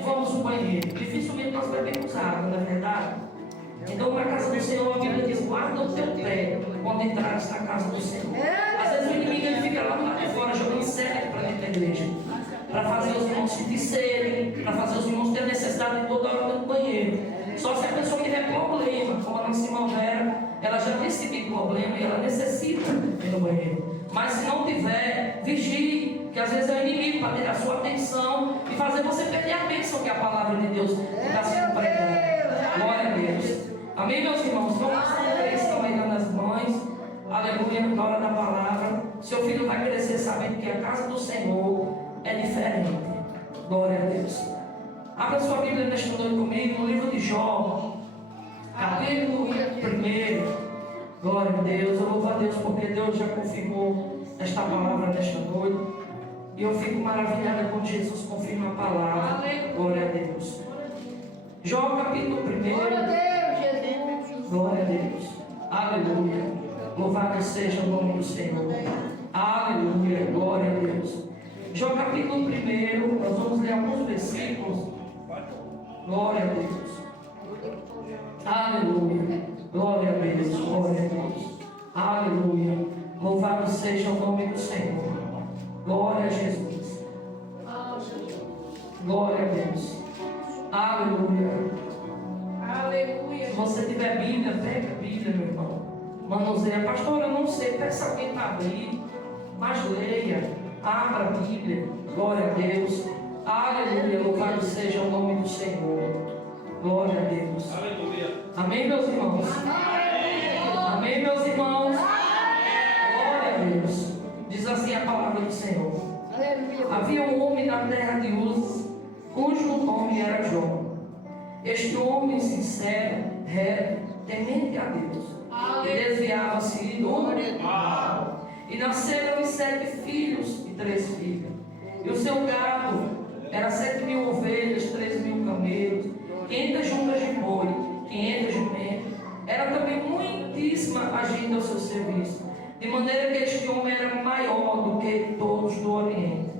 vamos ao banheiro. Dificilmente nós bebemos água, não é verdade? Então, na casa do Senhor, a Bíblia diz: guarda o teu pé quando entrares na casa do Senhor. Às vezes o inimigo ele fica lá do lado de fora, jogando sério para dentro da igreja, para fazer os irmãos se disserem, para fazer os irmãos ter necessidade de toda hora no banheiro. Só se a pessoa tiver problema, como a nossa irmã Vera, ela já tem esse tipo de problema e ela necessita ir no banheiro. Mas se não tiver, vigie, que às vezes é o inimigo para ter a sua atenção e fazer você perder a bênção que é a palavra de Deus está sendo pregada. Glória a Deus. Amém, meus irmãos? Vamos ver se estão aí dando as mães. Aleluia, na hora da palavra. Seu filho vai crescer sabendo que a casa do Senhor é diferente. Glória a Deus. Abra sua Bíblia nesta noite comigo no livro de Jó, capítulo 1. Glória a Deus. Eu louvo a Deus porque Deus já confirmou esta palavra nesta noite. E eu fico maravilhada quando Jesus confirma a palavra. Glória a Deus. Jó, capítulo 1. Glória a Deus, Jesus. Glória a Deus. Aleluia. Louvado seja o nome do Senhor. Aleluia. Glória a Deus. Jó, capítulo 1. Nós vamos ler alguns versículos. Glória a Deus. Aleluia. Glória a Deus. Glória a Deus. Aleluia. Louvado seja o nome do Senhor. Glória a Jesus. Glória a Deus. Aleluia. Aleluia. Se você tiver Bíblia, pega a Bíblia, meu irmão. Manuseia. Pastor, eu não sei. Peça alguém para abrir. Mas leia. Abra a Bíblia. Glória a Deus. Aleluia. Louvado seja o nome do Senhor. Glória a Deus. Aleluia. Amém, meus irmãos? Amém, meus irmãos? Glória a Deus. Diz assim a palavra do Senhor. Havia um homem na terra de Uz, cujo nome era Jó. Este homem sincero, reto, temente a Deus, e desviava-se do mal. E nasceram-lhe 7 filhos e 3 filhas. E o seu gado era 7.000 ovelhas, 3.000 camelos, 500 juntas de boi, 500 jumentos. Era também muitíssima a gente ao seu serviço, de maneira que este homem era maior do que todos do Oriente.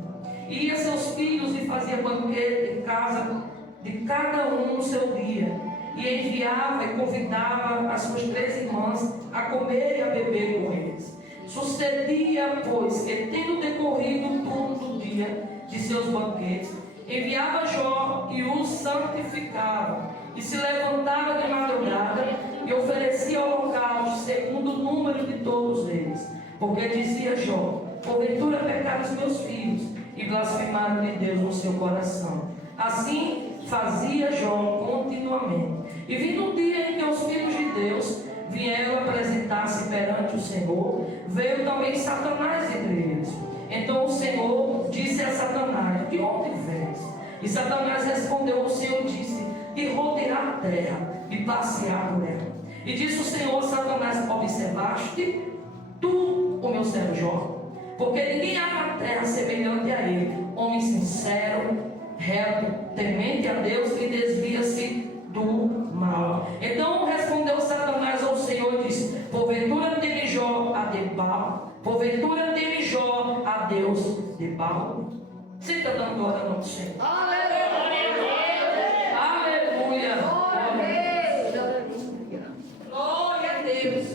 E ia seus filhos e fazia banquete em casa de cada um no seu dia, e enviava e convidava as suas 3 irmãs a comer e a beber com eles. Sucedia, pois, que tendo decorrido o turno do dia de seus banquetes, enviava Jó e os santificava, e se levantava de madrugada e oferecia holocaustos segundo o número de todos eles. Porque dizia Jó: porventura pecaram os meus filhos e blasfemaram de Deus no seu coração. Assim fazia Jó continuamente. E vindo o dia em que os filhos de Deus vieram apresentar-se perante o Senhor, veio também Satanás entre eles. Então o Senhor disse a Satanás: de onde vens? E Satanás respondeu ao Senhor e disse: de rodear a terra e passear por ela. E disse o Senhor a Satanás: observaste tu o meu servo Jó? Porque ninguém há na terra semelhante a ele, homem sincero, reto, temente a Deus e desvia-se do mal. Então respondeu Satanás ao Senhor e disse: porventura teme Jó a de Baal? Porventura teme Jó a Deus de Baal? Você está dando glória ao Senhor? Aleluia. Aleluia. Glória a Deus.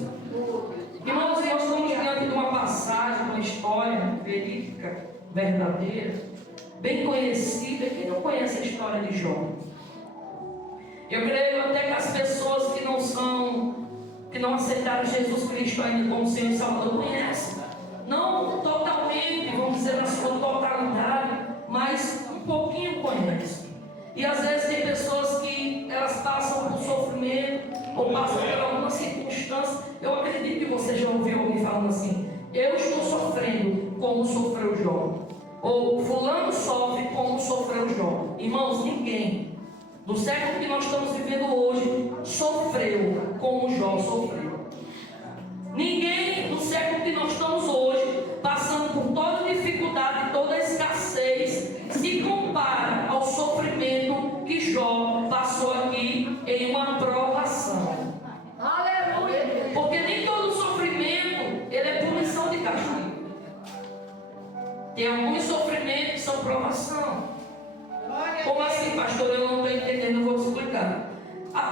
Irmãos, nós estamos diante de uma passagem, uma história verídica, verdadeira, bem conhecida. Quem não conhece a história de Jó? Eu creio até que as pessoas que não aceitaram Jesus Cristo ainda como Senhor e Salvador conhecem. Não totalmente, vamos dizer, na sua totalidade, mas um pouquinho conhecem. E às vezes tem pessoas que elas passam por sofrimento ou passam por alguma circunstância. Eu acredito que você já ouviu alguém falando assim: eu estou sofrendo como sofreu Jó, ou fulano sofre como sofreu Jó. Irmãos, ninguém do século que nós estamos vivendo hoje sofreu como Jó sofreu. Ninguém do século que nós estamos hoje, passando por toda dificuldade, toda escassez, se compara ao sofrimento que Jó passou aqui em uma provação. Aleluia. Porque nem todo sofrimento ele é punição de castigo. Tem alguns sofrimentos que são provação. Como assim, pastor, eu não estou entendendo, eu vou te explicar.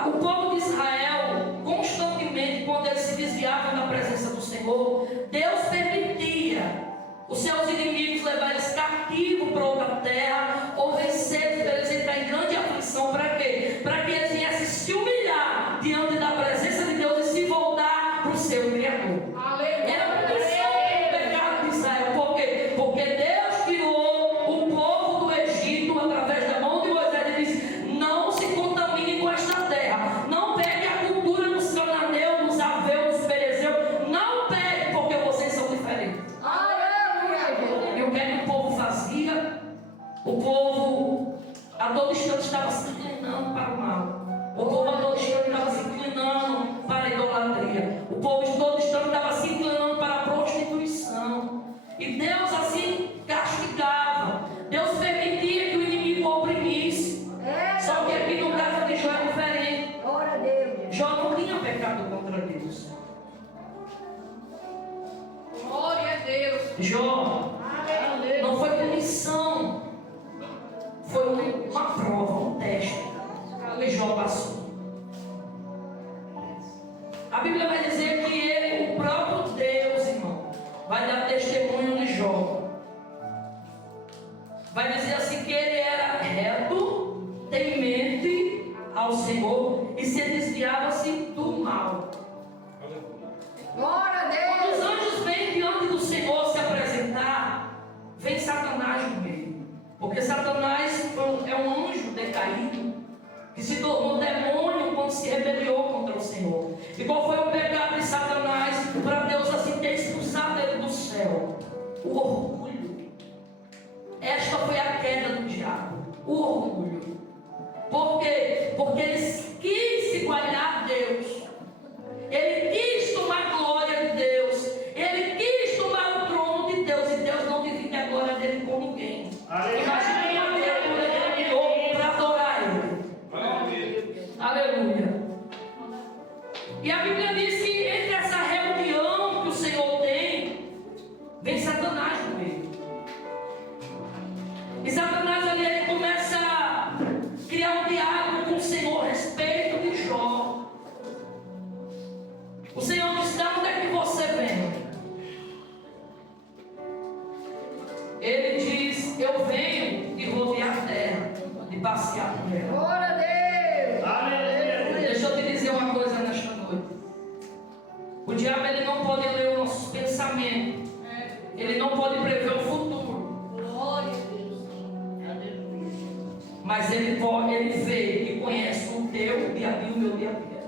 O povo de Israel, constantemente, quando eles se desviavam da presença do Senhor, Deus permitia os seus inimigos levar eles cativos para outra terra, ou vencer, para eles entrar em grande aflição. Para quê? Para que eles viessem se humilhar diante da presença de Deus e se voltar para o seu Criador. Era a punição do pecado de Israel. Por quê? Porque Deus tirou o povo do Egito através da mão de Moisés e disse: não se contamine com esta terra, não pegue a cultura dos cananeus, dos aveus, dos perezeus, não pegue, porque vocês são diferentes. E o que é que o povo fazia? O povo a todo instante estava se inclinando para o mal. O povo a todo instante estava se inclinando para a idolatria. O povo a todo instante estava se inclinando para a prostituição. E Deus assim castigava. Deus permitia que o inimigo oprimisse. Só que aqui no caso de Jó é diferente. Jó não tinha pecado contra Deus. Glória a Deus. Jó não foi punição, foi uma prova, um teste que Jó passou. A Bíblia vai dizer que ele, o próprio Deus, irmão, vai dar testemunho de Jó. Vai dizer assim que ele era reto, temente ao Senhor e se desviava-se do mal. Glória a Quando os Deus. anjos vêm diante do Senhor se apresentar, vem Satanás no meio. Porque Satanás é um anjo decaído que se tornou demônio quando se rebeliou contra o Senhor. E qual foi o pecado de Satanás para Deus assim ter expulsado ele do céu? O orgulho. Esta foi a queda do diabo. O orgulho. Por quê? Porque ele quis se igualar a Deus. Ele quis tomar a glória de Deus. Ele quis tomar o trono de Deus. E Deus não divide a glória dele com ninguém. Imagina uma criatura que ele criou para adorar ele. Aleluia. E a Bíblia diz que entre essa reunião que o Senhor tem, vem Satanás no meio. E Satanás ali ele começa a criar um diálogo com o Senhor a respeito de Jó. O Senhor diz: de onde é que você vem? Ele diz: eu venho de rodear a terra, de passear por ela. Glória a Deus. Aleluia. Deixa eu te dizer uma coisa nesta noite. O diabo ele não pode ler os nossos pensamentos. Ele não pode prever o futuro. Glória a Deus. Mas ele pode, ele vê e conhece o teu dia a dia, o meu dia a dia.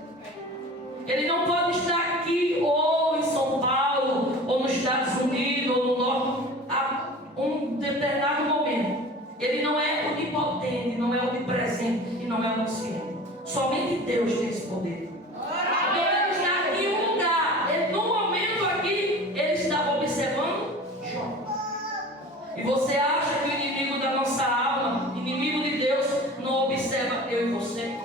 Ele não pode estar aqui ou em São Paulo, ou nos Estados Unidos, ou no Norte, a um determinado momento. Ele não é onipotente, não é onipresente e não é onisciente. Somente Deus tem esse poder. Então ele está aqui em um lugar. No momento aqui, ele estava observando Jó. E você acha que o inimigo da nossa alma, inimigo de Deus, não observa eu e você?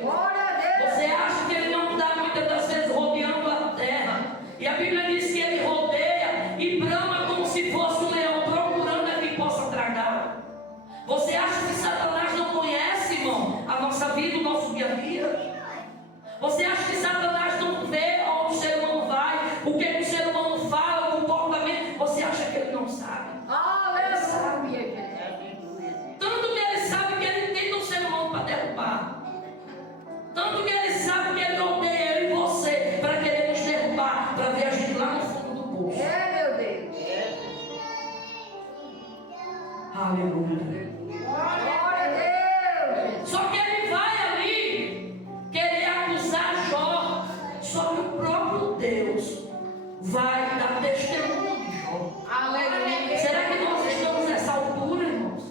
Glória a Deus. Você acha que ele não está muitas das vezes rodeando a terra? E a Bíblia diz que ele rodeia e brama como se fosse um leão, procurando a quem possa tragar. Você acha que Satanás não conhece, irmão, a nossa vida, o nosso dia a dia? Você acha que Satanás não vê onde o ser humano vai, o que o ser humano fala, o comportamento? Você acha que ele não sabe? Aleluia. Tanto que ele sabe que ele tenta o ser humano para derrubar. Tanto que ele sabe que ele odeia eu e você para querer nos derrubar, para ver a gente lá no fundo do poço. Meu Deus. Aleluia. Glória a Deus. Só que ele vai ali querer acusar Jó. Só que o próprio Deus vai dar testemunho de Jó. Aleluia. Será que nós estamos nessa altura, irmãos?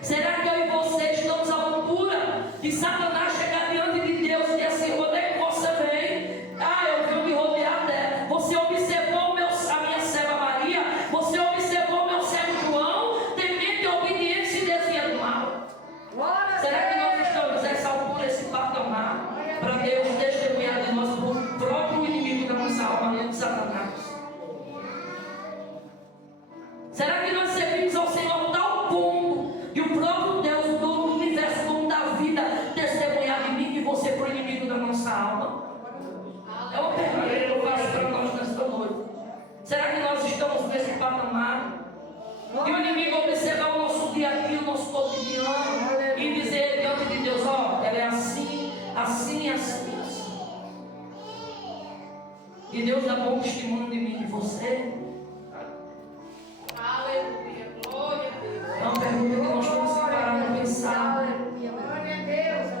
Será que eu e você estamos à altura de Satanás chegar diante de Deus e dizer assim: onde é que você vem? Ah, eu venho me rodear dela. Você observou a minha serva Maria? Você observou meu servo João? Temente e obediente se desvia do mal. Glória a Será que nós Deus. estamos nessa altura, esse patamar, para Deus testemunhar de nós para o próprio inimigo da nossa alma, Satanás? Será que nós servimos ao Senhor a tal ponto que o próprio Deus, o dono E o inimigo observar o nosso dia a dia, o nosso cotidiano, e dizer diante de Deus: ó, ela é assim, assim, assim, assim. E Deus dá bom testemunho de mim e de você. Aleluia. Glória a Deus. É uma pergunta que nós temos que parar para pensar Aleluia. Glória a Deus.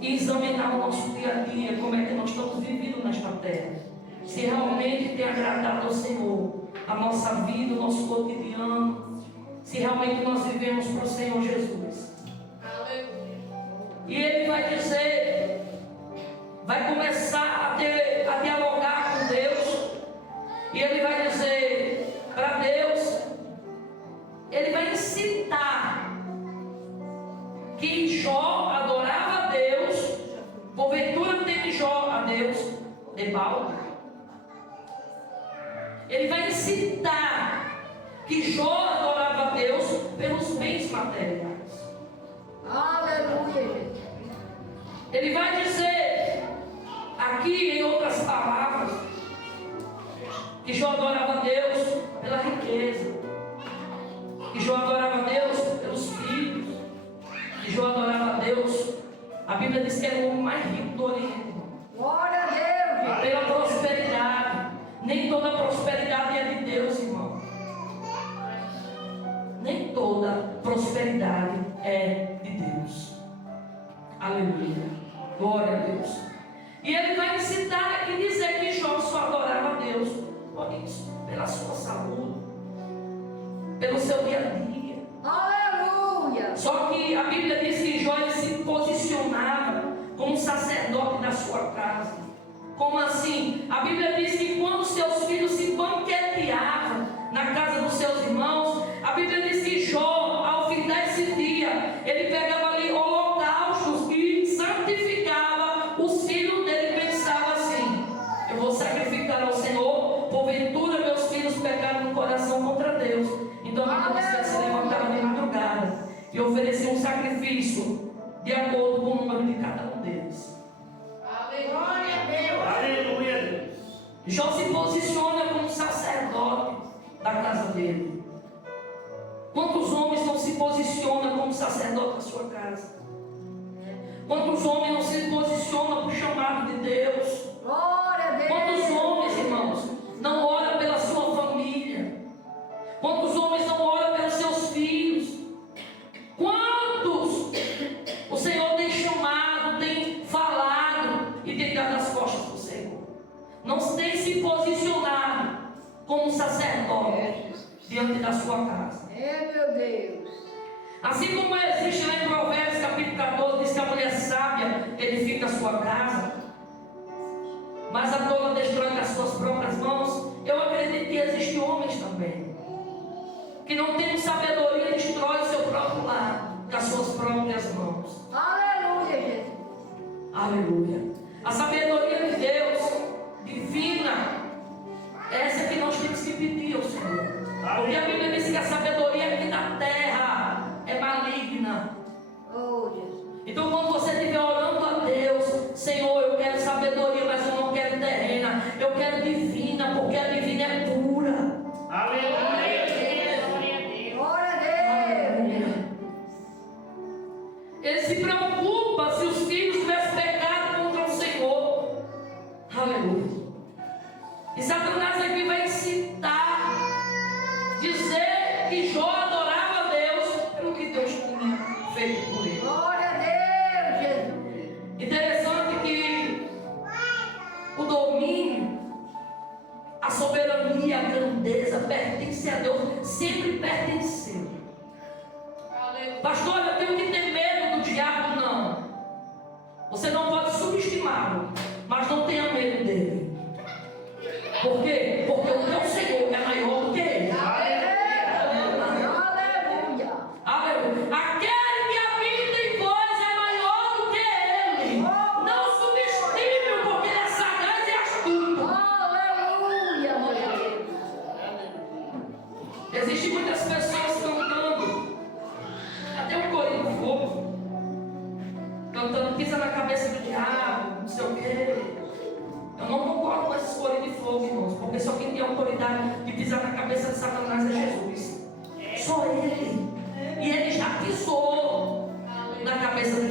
e examinar o nosso dia a dia, como é que nós estamos vivendo nesta terra. Se realmente tem agradado ao Senhor a nossa vida, o nosso cotidiano, se realmente nós vivemos para o Senhor Jesus. Aleluia. E Ele vai dizer, vai começar a dialogar com Deus, e Ele vai dizer para Deus, Ele vai incitar que Jó adorava a Deus, porventura teme Jó a Deus de balde. Ele vai incitar que Jó adorava a Deus pelos bens materiais. Aleluia. Ele vai dizer, aqui em outras palavras, que Jó adorava a Deus pela riqueza, que Jó adorava a Deus pelos filhos, que Jó adorava a Deus. A Bíblia diz que era o homem mais rico do Oriente, Glória a Deus. pela prosperidade. Nem toda prosperidade é de Deus, irmão. Nem toda prosperidade é de Deus. Aleluia. Glória a Deus. E ele vai incitar aqui dizer que Jó só adorava a Deus por isso, pela sua saúde, pelo seu dia a dia. Aleluia. Só que a Bíblia diz que Jó ele se posicionava como sacerdote da sua casa. Como assim? A Bíblia diz que quando seus filhos se banqueteavam na casa dos seus irmãos, a Bíblia diz que Jó, ao fim desse dia, ele pegava ali holocaustos e santificava os filhos dele. Pensava assim: eu vou sacrificar ao Senhor, porventura meus filhos pecaram no coração contra Deus. Então a Bíblia diz que ele se levantava de madrugada e oferecia um sacrifício de acordo com o número de cada um deles. Aleluia. Jó se posiciona como sacerdote da casa dele. Quantos homens não se posicionam como sacerdote da sua casa? Quantos homens não se posicionam para o chamado de Deus? Glória a Deus. Quantos homens, irmãos, não oram pela sua família? Quantos homens não oram pelos seus filhos? Quantos o Senhor tem chamado, tem falado e tem dado as costas para o Senhor? Não tem se posicionado como sacerdote diante da sua casa. É, meu Deus. Assim como existe lá em Provérbios capítulo 14, diz que a mulher sábia edifica a sua casa, mas a tola destrói com as suas próprias mãos. Eu acredito que existem homens também que não têm sabedoria, destrói o seu próprio lar com as suas próprias mãos. Aleluia, Jesus. Aleluia. A sabedoria de Deus, divina, essa que nós temos que pedir ao Senhor. Porque a Bíblia diz que a sabedoria aqui na terra é maligna. Oh, Jesus. Então quando você estiver orando a Deus: Senhor, eu quero sabedoria, mas eu não quero terrena, eu quero divina, porque a divina é pura. Glória a Deus. Ele se preocupa se os filhos tivessem pecado contra o Senhor. Aleluia. E Satanás aqui vai incitar, dizer que Jó adorava a Deus pelo que Deus tinha feito por ele. Glória a Deus, Jesus. Interessante que o domínio, a soberania, a grandeza pertence a Deus, sempre pertenceu. Pastor, eu tenho que ter medo do diabo? Não. Você não pode subestimá-lo, mas não tenha medo dele. Por quê? Porque o teu Senhor é maior do que ele. Aleluia. Aleluia. Aquele que habita em vós é maior do que ele. Não subestime-o, porque ele é sagaz e astuto. Aleluia, meu Deus. Existem muitas pessoas cantando, até o corinho do fogo, cantando, pisa na cabeça do diabo, não sei o quê. Eu não concordo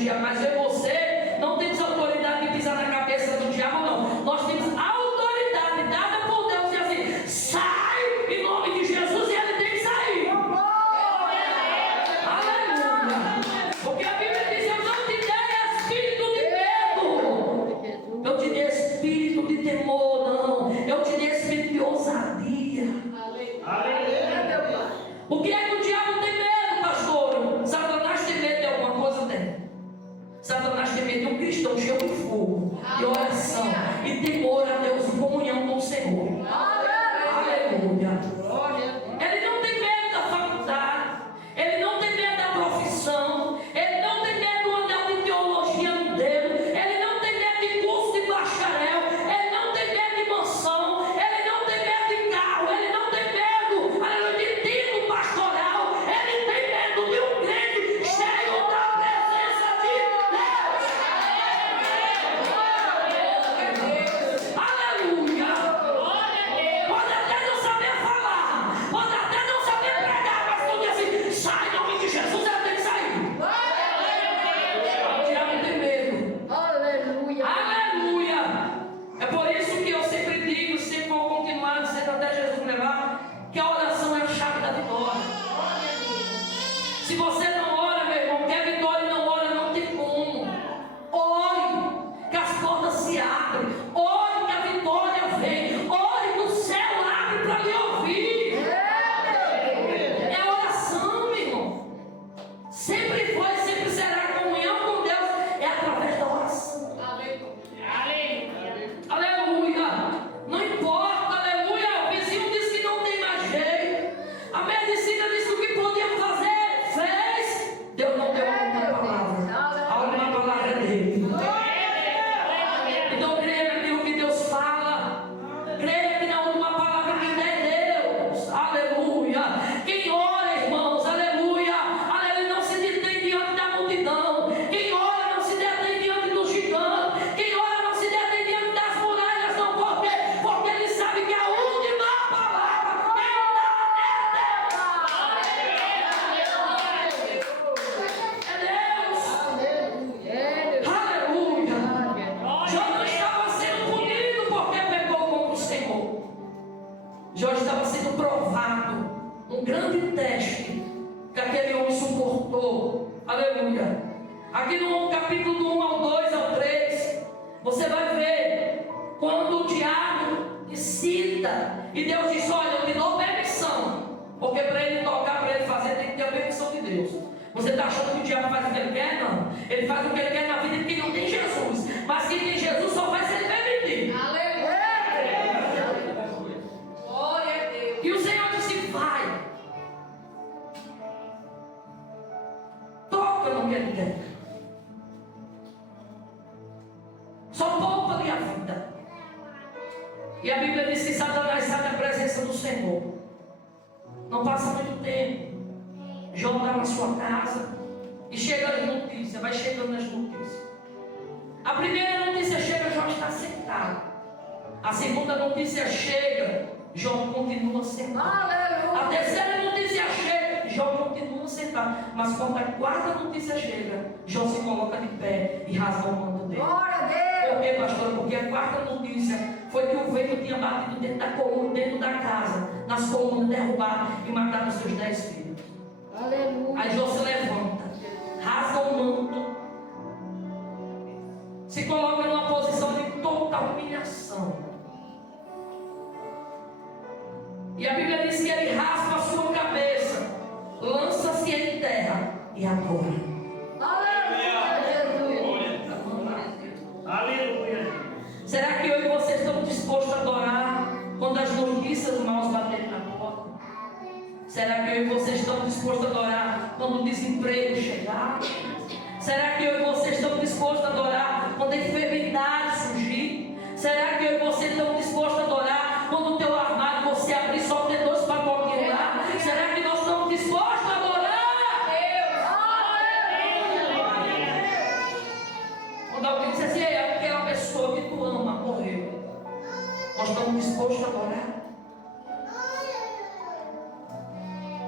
diabo, mas eu e você não temos autoridade de pisar na cabeça do diabo, não. Nós temos autoridade dada por Deus e assim, sai em nome de Jesus e ele tem que sair. Aleluia. Porque a Bíblia diz, eu não te dei espírito de medo. Eu te dei espírito de temor, não. Eu te dei espírito de ousadia. O que é que o diabo tem medo, pastor? Satanás tem medo de alguma coisa? Tem. Satanás tem medo de um cristão cheio de fogo, de oração e temor a Deus e comunhão com o Senhor. Aleluia. Ele não tem medo da faculdade, ele não tem medo da profissão, ele não tem medo do anel de teologia no dedo, ele não tem medo de curso de bacharel, ele não tem medo de mansão, ele não tem medo de carro, ele não tem medo, aleluia, de título pastoral, ele tem medo de um crente cheio da presença de Deus. Aleluia. Pode até não saber falar, pode até não saber pregar, mas tu diz assim, sai em nome de Jesus, ela tem que sair. O diabo tem medo. Aleluia. É por isso que eu sempre digo, sempre vou continuar dizendo até Jesus me levar, que a oração é a chave da vitória. Se você não ora, meu irmão, quer vitória e não ora, não tem como. Ore, que as portas se abrem. Ore, que a vitória vem. Ore, que o céu abre para lhe ouvir. É oração, meu irmão. Sempre foi, sempre será. A comunhão com Deus é através da oração. Aleluia. Não importa, aleluia. O vizinho disse que não tem mais jeito. A medicina disse que o que podia fazer, fez. Deus não deu alguma palavra. A última palavra é dele. Então creia naquilo que Deus fala. Creia que na última palavra que é Deus. Aleluia. Quem ora, irmãos, aleluia. Aleluia, não se detém diante da multidão. Quem ora não se detém diante do gigante. Quem ora não se detém diante das muralhas, não. Por quê? Porque ele sabe que a última palavra quem dá é Deus. Aleluia. Jó não estava sendo punido porque pecou contra o Senhor. Jó estava sendo provado. Um grande teste que aquele homem suportou. Aleluia. Aqui no capítulo 1 ao 2 ao 3, você vai ver quando o diabo incita e Deus diz: olha, eu te dou permissão. Porque para ele tocar, para ele fazer, tem que ter a permissão de Deus. Você está achando que o diabo faz o que ele quer? Não. Ele faz o que ele quer na vida de quem não tem Jesus. Mas quem tem Jesus só faz se ele permitir. E o Senhor disse: vai. Toca no que ele quer. Só poupa a minha vida. E a Bíblia diz que Satanás sai da presença do Senhor. Não passa muito tempo. Jó está na sua casa e chega as notícias, vai chegando as notícias. A primeira notícia chega, Jó está sentado. A segunda notícia chega, Jó continua sentado. A terceira notícia chega, Jó continua sentado. Mas quando a quarta notícia chega, Jó se coloca de pé e rasga o manto dele. Por quê, pastor? Porque a quarta notícia foi que o vento tinha batido dentro da coluna, dentro da casa, nas colunas, derrubado e matado os seus 10 filhos. Aí Jó se levanta, rasga o manto, se coloca numa posição de total humilhação. E a Bíblia diz que ele raspa a sua cabeça, lança-se em terra e adora. Aleluia. Será que eu e você estamos dispostos a adorar quando as notícias maus baterem na porta? Será que eu e você estamos dispostos a adorar quando o desemprego chegar? Será que eu e você estamos dispostos a adorar quando a enfermidade surgir? Será que eu e você estamos dispostos a adorar quando o teu armário você abrir só ter 2 pacotinhos lá? Será que nós estamos dispostos a adorar? Quando alguém diz assim: aquela pessoa que tu ama morreu, nós estamos dispostos a adorar?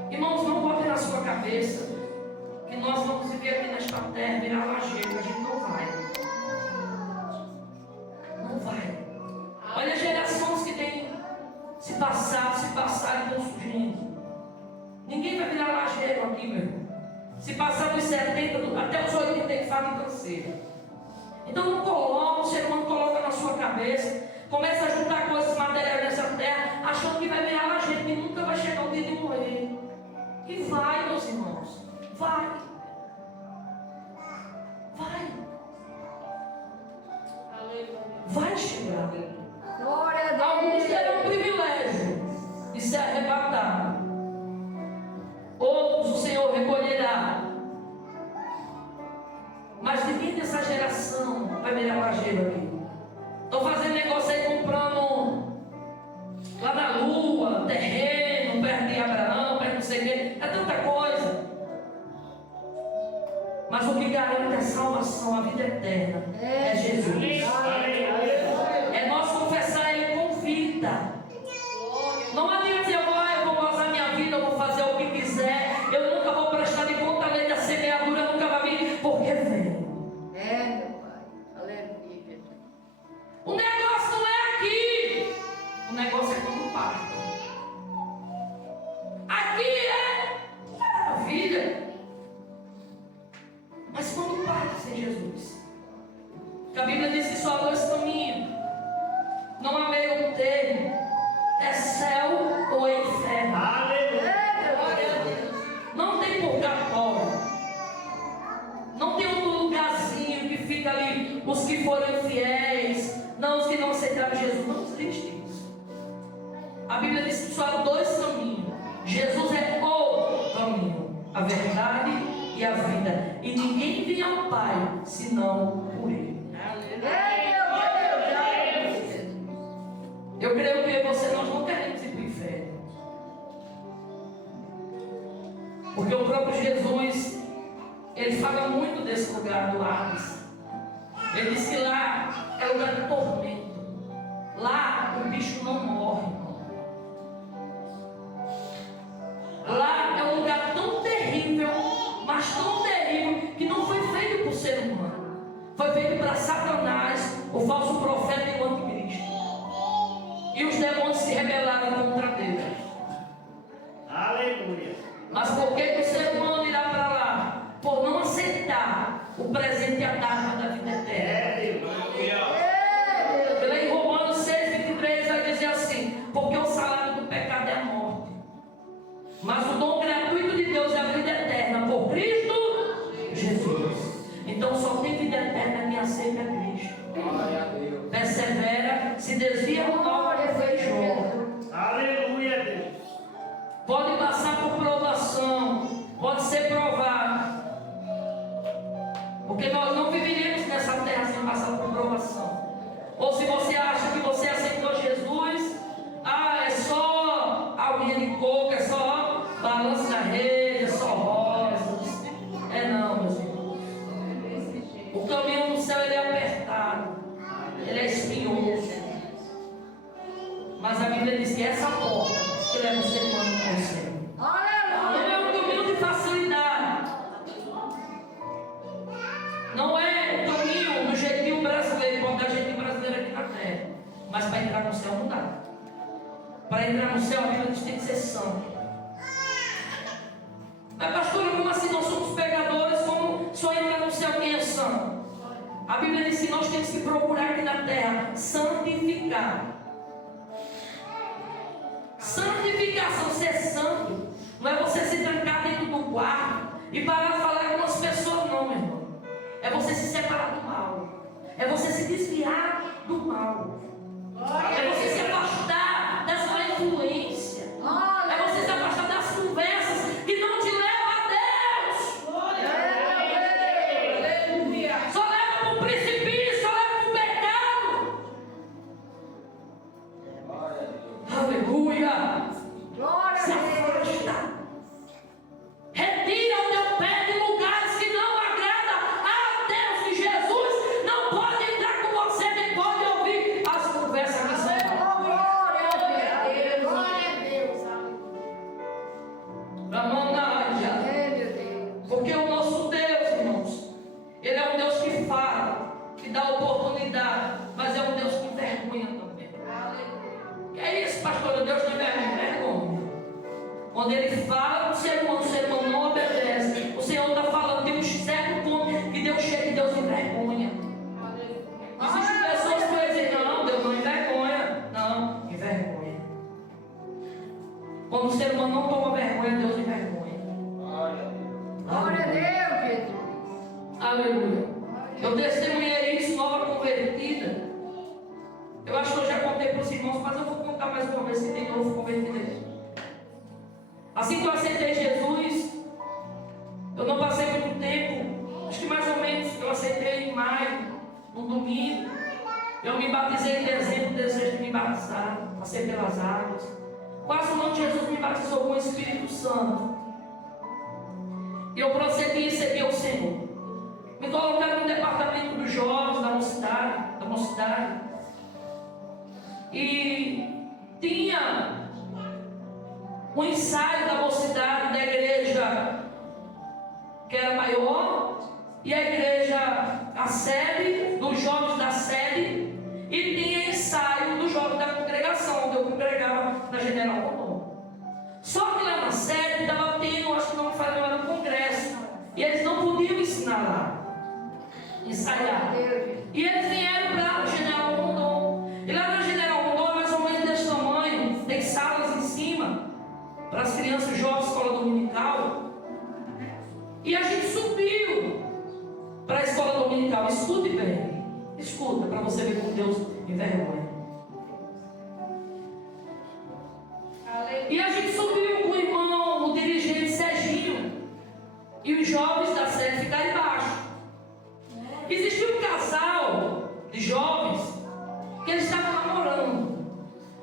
Irmãos, não bote na sua cabeça que nós vamos viver aqui nesta terra, virar lajeiro, a gente não vai. Não vai. Olha as gerações que têm se passado e estão surgindo. Ninguém vai virar lajeiro aqui, meu irmão. Se passar dos 70, até os 80 tem que fazer canseira. Então não coloca, o ser humano coloca na sua cabeça, começa a juntar coisas materiais nessa terra, achando que vai virar lajeiro, que nunca vai chegar o dia de morrer. E vai, meus irmãos, vai. Vai chegar. Glória a Deus. Alguns terão o privilégio de ser arrebatados. Outros o Senhor recolherá. Mas ninguém dessa geração vai virar lajeiro aqui. Estou fazendo negócio aí, comprando lá na lua, terreno, perto de Abraão, perto de não sei o quê. É tanta coisa. Mas o que garante a salvação, a vida eterna, é Jesus. É nós confessar Ele com vida. Não adianta dizer, eu vou gozar minha vida, eu vou fazer o que quiser, eu nunca vou prestar de conta, a lei da semeadura nunca vai vir, porque vem. É, meu Pai. Aleluia. O negócio não é aqui, o negócio é quando parte. Aqui é maravilha. Mas quando parte sem Jesus? Porque a Bíblia diz que só há dois caminhos. Não há meio termo. É céu ou é inferno. Não tem purgatório. Não tem outro lugarzinho que fica ali os que foram infiéis, não os que não aceitaram Jesus. Não existe isso. A Bíblia diz que só há dois caminhos. Jesus é o caminho, a verdade e a vida. E ninguém vem ao Pai senão por Ele. Eu creio que você, nós não queremos ir para o inferno. Porque o próprio Jesus, Ele fala muito desse lugar do Hades. Ele diz que lá é lugar de tormento. Lá o bicho não morre. Lá é um lugar tão terrível, mas tão terrível, que não foi feito por ser humano. Foi feito para Satanás, o falso profeta e o anticristo. E os demônios se rebelaram contra Deus. Aleluia. Mas por que o ser humano irá para lá? Por não aceitar o presente e a dádiva da vida eterna. Pela em Romanos 6:23 vai dizer assim: porque o salário do pecado é a morte, mas o dom gratuito de Deus é a vida eterna por Cristo Jesus. Então só tem vida eterna quem aceita Cristo. Persevera, se desvia do mal que fez Jó. Aleluia, Deus. Pode passar por provação, pode ser provado, porque nós não viveríamos nessa terra sem passar por provação. Ou se você acha que você aceitou Jesus, é só aguinha de coco, é só balanço na rede, é só rosas. É não, meus irmãos. O caminho do céu ele é apertado, ele é espinhoso. Mas a Bíblia diz que essa porta que leva o ser humano para o céu. Não é um caminho de facilidade. Não é um caminho do jeitinho brasileiro, como da jeitinho brasileiro aqui na terra. Mas para entrar no céu não dá. Para entrar no céu a Bíblia diz que tem que ser santo. Mas pastora, como assim nós somos pecadores? Como só entra no céu quem é santo? A Bíblia diz que nós temos que procurar aqui na terra santificar. Santificação, ser santo, não é você se trancar dentro do quarto e parar de falar com as pessoas, não, meu irmão. É você se separar do mal, é você se desviar do mal, é você se afastar dessa má influência, é você se afastar das conversas que não te levam a Deus. Só leva para o precipício, só leva para o pecado. Aleluia. Se afasta. Retira o teu pé de lugares que não agradam a Deus. E Jesus não pode entrar com você, nem pode ouvir as conversas que são. Quando ele fala para o ser humano não obedece. O Senhor está falando, tem um certo ponto que Deus chega e Deus envergonha. Existem pessoas que dizem, não, Deus não envergonha. Não, envergonha. Quando o ser humano não toma vergonha, Deus envergonha. Glória a Deus, Jesus. Aleluia. Eu testemunhei isso, nova convertida. Eu acho que eu já contei para os irmãos, mas eu vou contar mais uma vez que tem novo convertido aí. Assim que eu aceitei Jesus, eu não passei muito tempo, acho que mais ou menos, eu aceitei em maio, no domingo. Eu me batizei em dezembro, desejo de me batizar, passei pelas águas. Quase um ano Jesus me batizou com o Espírito Santo. E eu prossegui e segui o Senhor. Me colocaram no departamento dos jovens da mocidade. E tinha um ensaio da mocidade da igreja que era maior, e a igreja, a sede, dos jovens da sede, e tinha ensaio dos jovens da congregação, onde eu congregava na General Rondon. Só que lá na sede estava tendo, acho que não me falei, era um congresso, e eles não podiam ensinar lá, ensaiar. E eles vieram para a General Rondon. E lá na General Rondon é mais ou menos desse tamanho, tem salas em cima para as crianças jovens, escola dominical. E a gente subiu para a escola dominical. Escute bem, escuta, para você ver como Deus envergonha. E a gente subiu com o irmão, o dirigente Serginho, e os jovens da sede ficaram embaixo. Existia um casal de jovens que eles estavam namorando.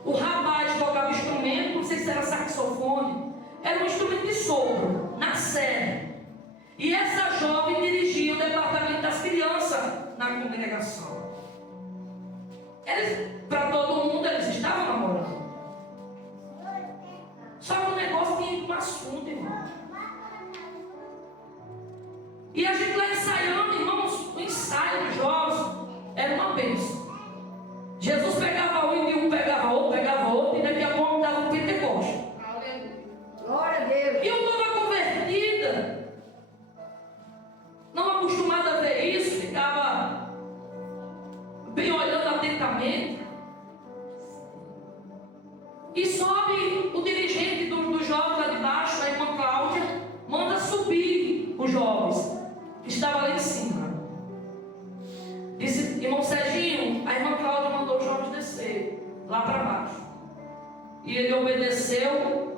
O rapaz tocava instrumento, não sei se era saxofone, era um instrumento de sopro, na sede. E essa jovem dirigia o departamento das crianças na congregação. Para todo mundo, eles estavam namorando. Só que o negócio tinha um assunto, irmão. E a gente lá ensaiando, irmãos, o ensaio dos jovens era uma bênção. Jesus pegava um e um pegava outro, e daqui a pouco dava um Pentecoste. Glória a Deus. E eu estava convertida, não acostumada a ver isso, ficava bem olhando atentamente. E sobe o dirigente dos jovens lá de baixo, a irmã Cláudia, manda subir os jovens que estavam lá em cima. Disse, irmão Serginho, a irmã Cláudia mandou os jovens descer lá para baixo. E ele obedeceu,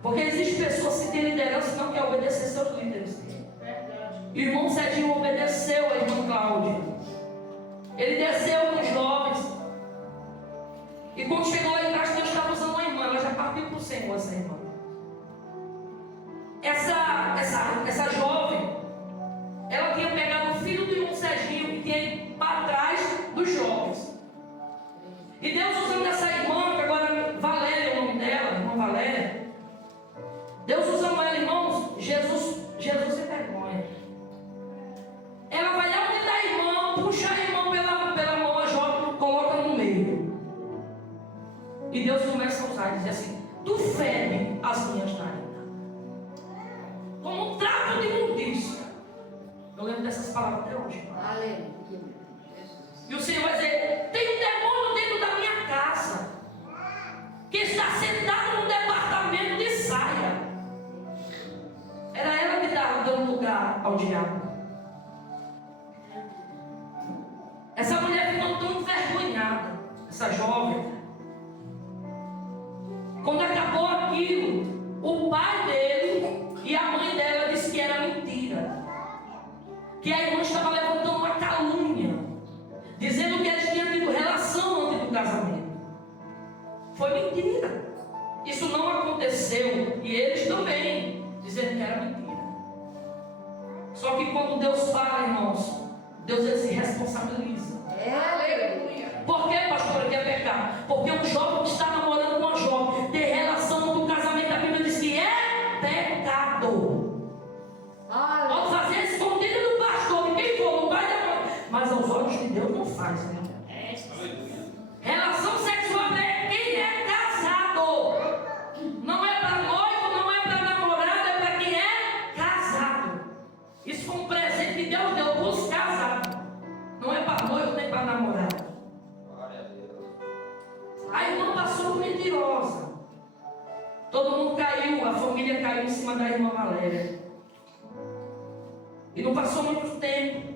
porque existem pessoas que têm liderança e não querem obedecer seus líderes. E o irmão Serginho obedeceu a irmã Cláudia. Ele desceu com os jovens. E quando chegou lá embaixo, Deus estava usando uma irmã, ela já partiu para o Senhor, essa irmã. Essa jovem, ela tinha pegado o filho do irmão Serginho e tinha ido para trás dos jovens. E Deus usando essa irmã, que agora Valéria é o nome dela, irmã Valéria. Deus usando ela, irmãos, Jesus é vergonha. Ela vai lá onde da irmã, puxa a irmã pela mão, a jovem, coloca no meio. E Deus começa a usar e diz assim: tu fere as minhas narinas como um trapo de imundícia. Eu lembro dessas palavras até hoje. Aleluia. E o Senhor vai dizer: tem um demônio dentro da minha casa que está sentado no departamento de saia. Era ela que estava dando lugar ao diabo. Essa mulher ficou tão envergonhada, essa jovem. Quando acabou aquilo, o pai dele e a mãe dela disse que era mentira, que a irmã estava levantando uma calúnia, dizendo que eles tinham tido relação antes do casamento. Foi mentira. Isso não aconteceu. E eles também dizendo que era mentira. Só que quando Deus fala, irmãos, Deus ele se responsabiliza. Aleluia. Por que, pastor, que é pecado? Porque um jovem que está namorando com uma jovem, ter relação do casamento, a Bíblia diz que é pecado. Pode fazer escondido do pastor, de quem for, do pai da mãe, mas aos olhos de Deus não faz, né? Relação sexual é quem é casado, não é para nós presente que Deus deu para os casados. Não é para noivo nem para namorado. A irmã passou mentirosa. Todo mundo caiu, a família caiu em cima da irmã Valéria. E não passou muito tempo.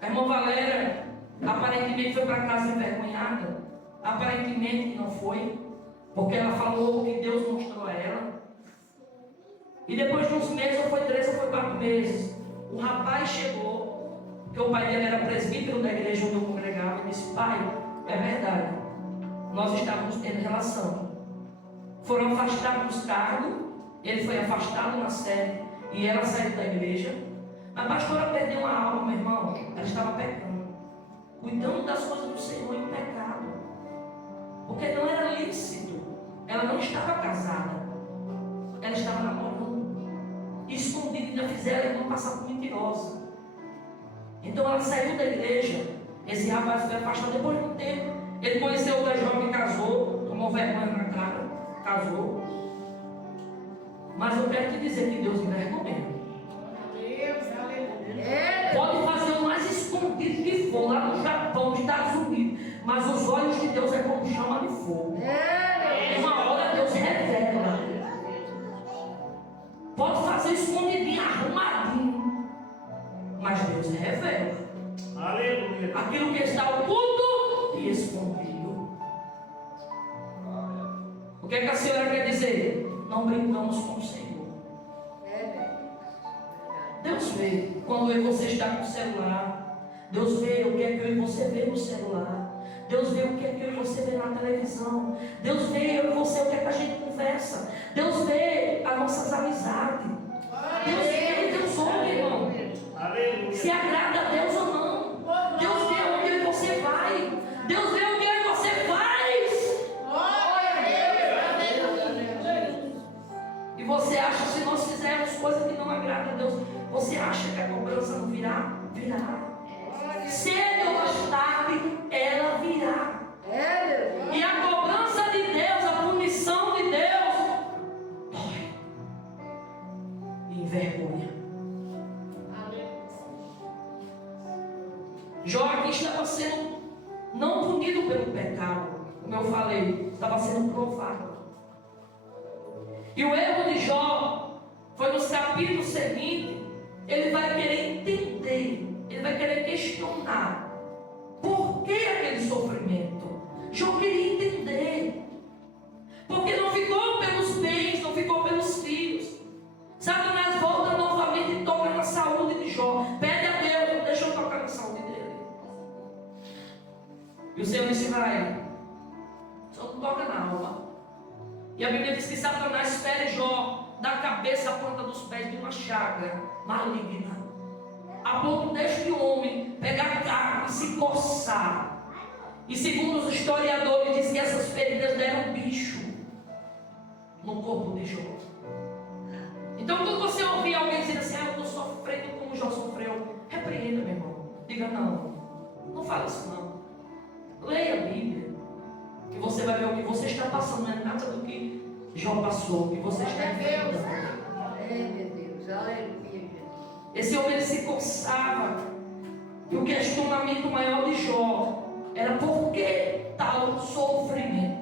A irmã Valéria aparentemente foi para casa envergonhada. Aparentemente não foi. Porque ela falou o que Deus mostrou a ela. E depois de uns meses, ou foi 3 ou foi 4 meses, um rapaz chegou, que o pai dele era presbítero da igreja onde eu congregava, e disse: pai, é verdade, nós estávamos tendo relação. Foram afastados dos cargos, ele foi afastado na sede, e ela saiu da igreja. Mas a pastora perdeu uma alma, meu irmão, ela estava pecando, cuidando das coisas do Senhor em pecado, porque não era lícito, ela não estava casada, ela estava namorando, escondida, ainda fizeram ela não passar por mentirosa. Então ela saiu da igreja, esse rapaz foi afastado. Depois de um tempo, ele conheceu outra jovem, casou, tomou vergonha na cara, casou. Mas eu quero te dizer que Deus envergonha. Pode fazer o mais escondido que for, lá no Japão, nos Estados Unidos, mas os olhos de Deus é como chama de fogo. Uma hora Deus revela. Pode fazer escondidinho, arrumadinho, mas Deus revela. Aleluia. Aquilo que está oculto e escondido. O que é que a senhora quer dizer? Não brincamos com o Senhor. Deus vê quando eu e você está com o celular. Deus vê o que é que eu e você vê no celular. Deus vê o que é que eu e você vê na televisão. Deus vê eu e você o que é que a gente conversa. Deus vê as nossas amizades. Deus vê, Deus ouve, irmão. Aleluia. Se agrada a Deus ou não. Deus vê o que eu e você vai. Deus vê o que eu e você faz. E você acha, se nós fizermos coisas que não agradam a Deus, você acha que a cobrança não virá? Virá. Cedo ou mais tarde, ela virá. E a cobrança de Deus, a punição de Deus, dói e envergonha. Jó aqui estava sendo não punido pelo pecado, como eu falei, estava sendo provado. E o erro de Jó foi nos capítulos seguintes. Ele vai querer entender, ele vai querer questionar por que aquele sofrimento. Jó queria entender, porque não ficou pelos bens, não ficou pelos filhos. Satanás volta novamente e toca na saúde de Jó. Pede a Deus, deixa eu tocar na saúde dele. E o Senhor disse: vai, só não toca na alma. E a Bíblia diz que Satanás fere Jó da cabeça à ponta dos pés de uma chaga maligna, a ponto deste homem pegar carne e se coçar. E segundo os historiadores, diz que essas feridas deram bicho no corpo de Jó. Então, quando você ouvir alguém dizer assim: eu estou sofrendo como Jó sofreu, repreenda, meu irmão. Diga: não fale isso não. Leia a Bíblia, que você vai ver o que você está passando. Não é nada do que Jó passou, o que você está enfrentando. Esse homem, ele se coçava. E o questionamento maior de Jó era: por que tal sofrimento?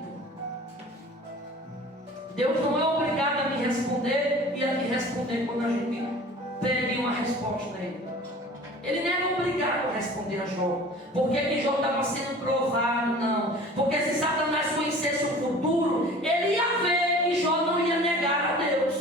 Deus não é obrigado a me responder e a me responder quando a gente pede uma resposta a Ele. Ele não era obrigado a responder a Jó. Por que Jó estava sendo provado? Não. Porque se Satanás conhecesse o futuro, ele ia ver que Jó não ia negar a Deus.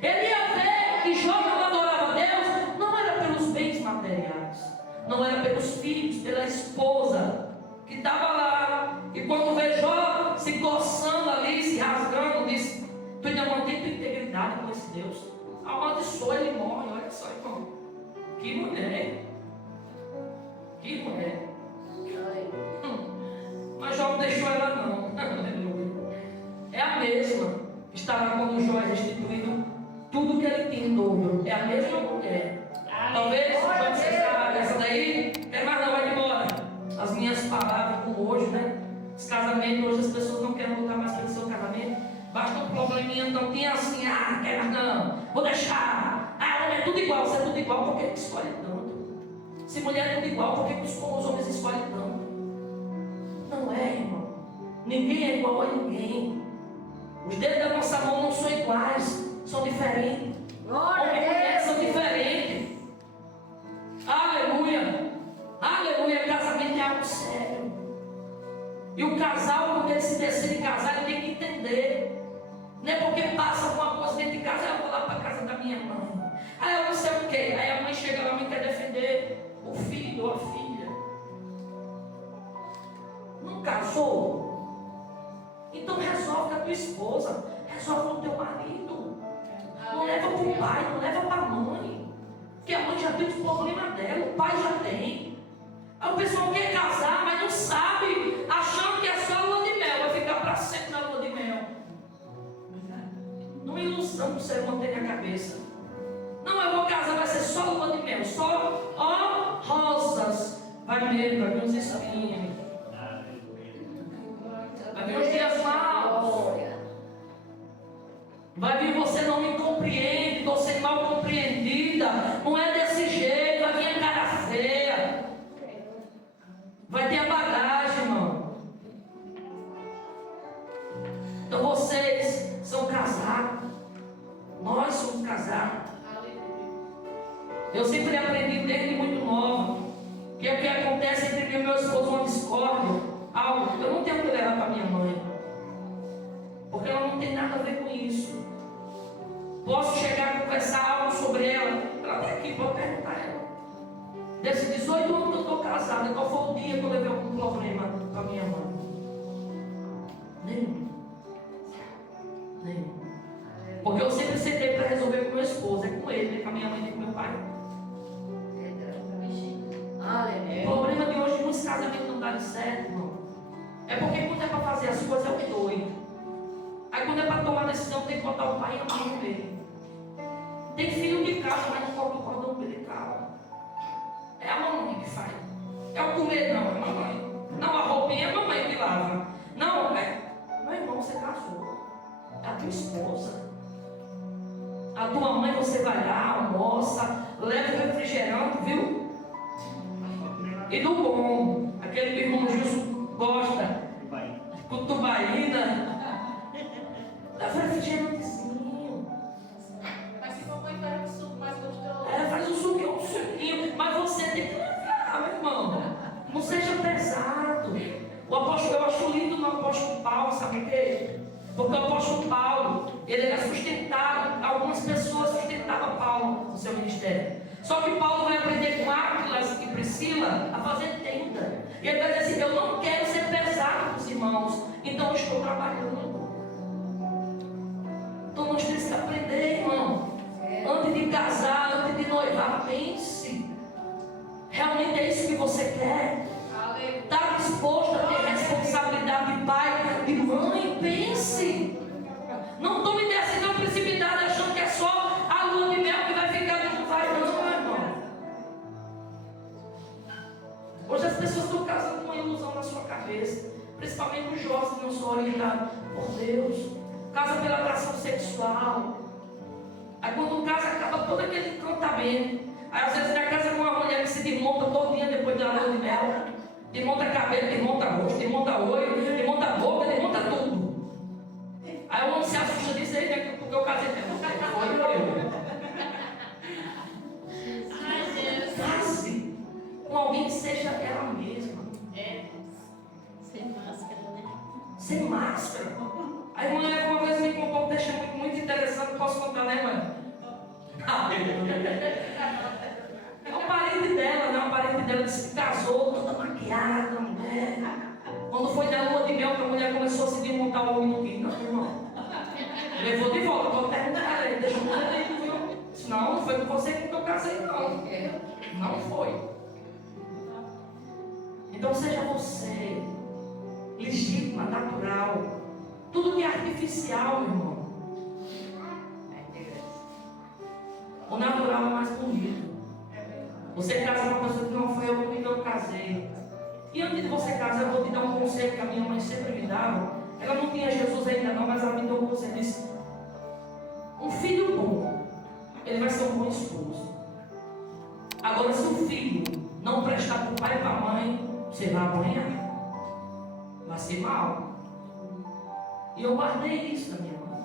Ele ia ver que Jó não adorava a Deus. Não era pelos bens materiais, não era pelos filhos, pela esposa que estava lá. E quando vê Jó se coçando ali, se rasgando, diz: tu ainda mantém tua integridade com esse Deus? Amaldiçoa, ele morre. Olha só, irmão. Que mulher. Que mulher. Mas Jó não deixou ela não. É a mesma. Estará quando Jó é restituído tudo que ele tinha em dobro. É a mesma mulher. Talvez pode ser essa daí. Quer mais não, vai embora. As minhas palavras, como hoje, né? Os casamentos, hoje as pessoas não querem lutar mais pelo seu casamento. Basta um probleminha, então tinha assim: quer mais não, vou deixar. É tudo igual, você é tudo igual. igual, por que escolhe tanto? Se mulher é tudo igual, por que os homens escolhem tanto? Não é, irmão. Ninguém é igual a ninguém. Os dedos da nossa mão não são iguais, são diferentes. Homem e mulher são diferentes. Aleluia. Aleluia. Casamento é algo sério. E o casal, quando ele se decide casar, ele tem que entender. Não é porque passa alguma coisa dentro de casa, eu vou lá para a casa da minha mãe. Aí eu não sei o quê. Aí a mãe chega lá e quer defender o filho ou a filha. Não casou? Então resolve com a tua esposa. Resolve com o teu marido. Não leva para o pai, não leva para a mãe. Porque a mãe já tem os problemas dela, o pai já tem. Aí o pessoal quer casar, mas não sabe, achando que é só lua de mel, vai ficar para sempre na lua de mel. Não é ilusão que o ser humano tem na cabeça. Não, eu vou casar, vai ser só lua de mel, só rosas. Vai mesmo, vai vir uns espinhos. Vai vir uns dias maus. Vai vir você não me compreende, estou sendo mal compreendida. Não é desse jeito, vai vir a cara feia. Vai ter a bagagem, irmão. Então vocês são casados. Nós somos casados. Eu sempre aprendi desde muito nova que o que acontece entre mim e meu esposo, uma discórdia, algo, eu não tenho que levar para minha mãe. Porque ela não tem nada a ver com isso. Posso chegar a conversar algo sobre ela. Ela tem aqui, pode perguntar a ela. Desses 18 anos que eu estou casada, qual foi o dia que eu levei algum problema com a minha mãe? Nenhum. Porque eu sempre sentei para resolver com meu esposo, é com ele, com a minha mãe, nem com meu pai. O problema de hoje, muitos casamentos não dão certo, irmão. É porque quando é para fazer as coisas, é o doido. Aí quando é para tomar decisão, tem que botar o pai e a mãe no meio. Tem filho de casa, mas não coloca o cordão umbilical. É a mamãe que faz. É o comer, não, é a mamãe. Não, a roupinha é a mamãe que lava. Não, meu irmão, você casou. É a tua esposa. A tua mãe, você vai lá, almoça, leva o refrigerante, viu? E do bom, aquele que o irmão Gilson gosta, com tubaína. Leva o refrigerantezinho. Mas se for mãe, faz um suco mais gostoso. Faz um suquinho, mas você tem que levar, meu irmão. Não seja pesado. O apóstolo, eu acho lindo no apóstolo Paulo, sabe por quê? Porque o apóstolo Paulo, ele era sustentado, algumas pessoas sustentavam Paulo no seu ministério. Só que Paulo vai aprender com Áquilas e Priscila a fazer tenda. E ele vai dizer assim, eu não quero ser pesado com os irmãos, então eu estou trabalhando. Então nós temos que aprender, irmão. Antes de casar, antes de noivar, pense. Realmente é isso que você quer? Está disposto a ter responsabilidade de pai, de mãe? Pense. Não tome decisão precipitada achando que é só a lua de mel que vai ficar e não vai, não, meu irmão. Hoje as pessoas estão casando com uma ilusão na sua cabeça, principalmente os jovens que não são orientados por Deus. Casa pela atração sexual. Aí quando o caso acaba todo aquele encantamento. Aí às vezes na casa com uma mulher que se desmonta todinha depois da lua de mel. Desmonta cabelo, desmonta rosto, desmonta olho, desmonta boca, desmonta tudo. Aí o homem se assusta disso aí, né? Porque eu casei mesmo. Case com alguém que seja ela mesma. Sem máscara, né? Sem máscara. A irmã Eva uma vez me contou um testemunho muito interessante, posso contar, né, mãe? É um parente dela, né? Um parente dela disse que casou, toda maquiada, mulher. Quando foi da lua de mel, que a mulher começou a se desmontar o homem no quis. Não, irmão. Levou de volta, vou perguntar ele, deixa eu ver, viu? Disse, não foi com você que eu casei, não. Não foi. Então seja você, legítima, natural. Tudo que é artificial, meu irmão. O natural é mais bonito. Você casa com uma pessoa que não foi eu comigo que eu casei. E antes de você casar, eu vou te dar um conselho que a minha mãe sempre me dava. Ela não tinha Jesus ainda não, mas ela me deu um conselho. Disse, um filho bom, ele vai ser um bom esposo. Agora, se o filho não prestar para o pai e para a mãe, você vai apanhar. Vai ser mal. E eu guardei isso da minha mãe.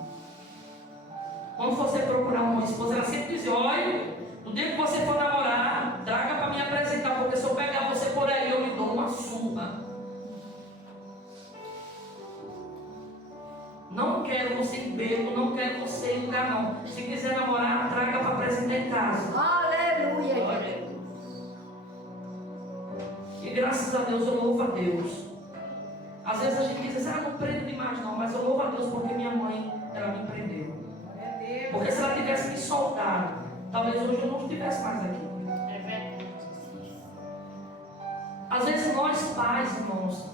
Quando você procurar uma esposa, ela sempre diz: olha, no dia que você for namorar, traga para me apresentar, porque se eu pegar você por aí, eu lhe dou uma surra. Não quero você em beco, não quero você em lugar não. Se quiser namorar, traga para apresentar em casa. Aleluia. E graças a Deus, eu louvo a Deus. Às vezes a gente diz: não prendo demais não, mas eu louvo a Deus porque minha mãe, ela me prendeu. Porque se ela tivesse me soltado, talvez hoje eu não estivesse mais aqui. É verdade. Às vezes nós pais, irmãos,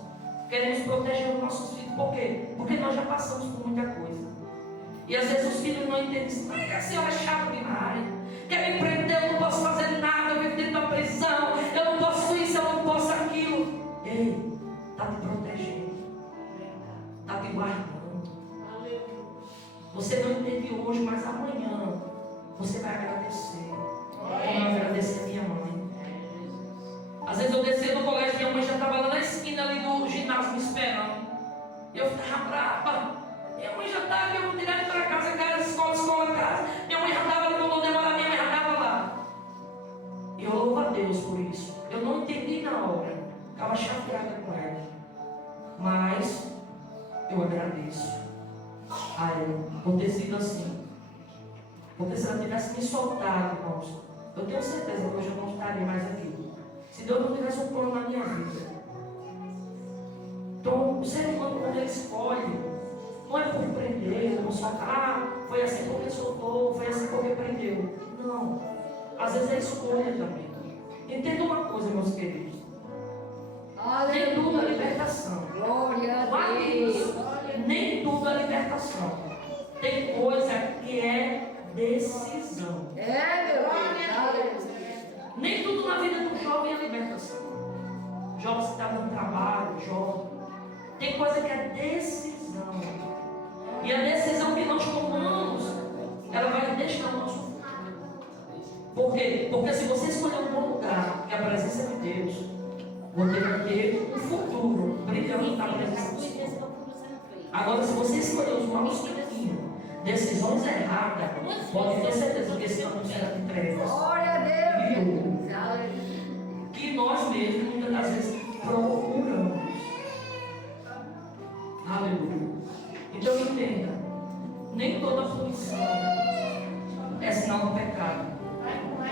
queremos proteger os nossos filhos. Por quê? Porque nós já passamos por muita coisa. E às vezes os filhos não entendem isso. Mas a senhora é chata demais. Quer me prender, eu não posso fazer nada, eu vivo dentro da prisão, eu não posso isso, eu não posso aquilo. Ei, está te protegendo, está te guardando. Você não entende hoje, mas amanhã você vai agradecer. Como eu agradeci a minha mãe. Às vezes eu descia do colégio, minha mãe já estava lá na esquina ali do ginásio me esperando. E eu ficava brava. Minha mãe já estava, eu vou direto para casa, casa, escola, casa. Minha mãe já estava ali, quando eu demorar, minha mãe já estava lá. E eu louvo a Deus por isso. Eu não entendi na hora. Ficava chateada com ela. Mas eu agradeço a ela por ter sido assim. Porque se ela tivesse me soltado, irmãos, eu tenho certeza que hoje eu não estaria mais aqui. Se Deus não tivesse um plano na minha vida. Então, o ser humano, quando ele escolhe, não é por prender, não soltar, foi assim porque soltou, foi assim porque prendeu. Não. Às vezes é escolha também. Entenda uma coisa, meus queridos. Nem tudo é libertação. Glória a Guarde Deus. isso. Nem tudo é libertação. Tem coisa que é decisão. Meu Deus. Nem tudo na vida do jovem é libertação. Jovem, você está dando trabalho, jovem. Tem coisa que é decisão. E a decisão que nós tomamos, ela vai deixar o nosso futuro. Por quê? Porque se você escolher um bom lugar, que é a presença de Deus, você vai ter um futuro brilhante na presença de Deus. Agora, se você escolher os maus caminhos, decisões erradas, pode ter certeza que esse caminho será de trevas. Glória a Deus. Que nós mesmos, muitas das vezes, procuramos. Aleluia. Então entenda, nem toda punição é sinal do pecado.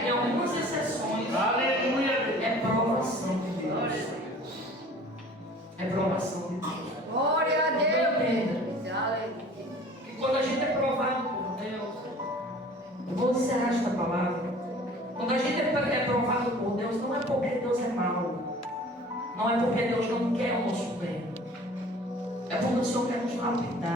Em algumas exceções, Aleluia. é provação de Deus. É provação de Deus. Glória a Então Deus. entenda que quando a gente é provado por Deus, eu vou encerrar esta palavra. Quando a gente é provado por Deus, não é porque Deus é mau. Não é porque Deus não quer o nosso bem. É porque o Senhor quer nos lapidar.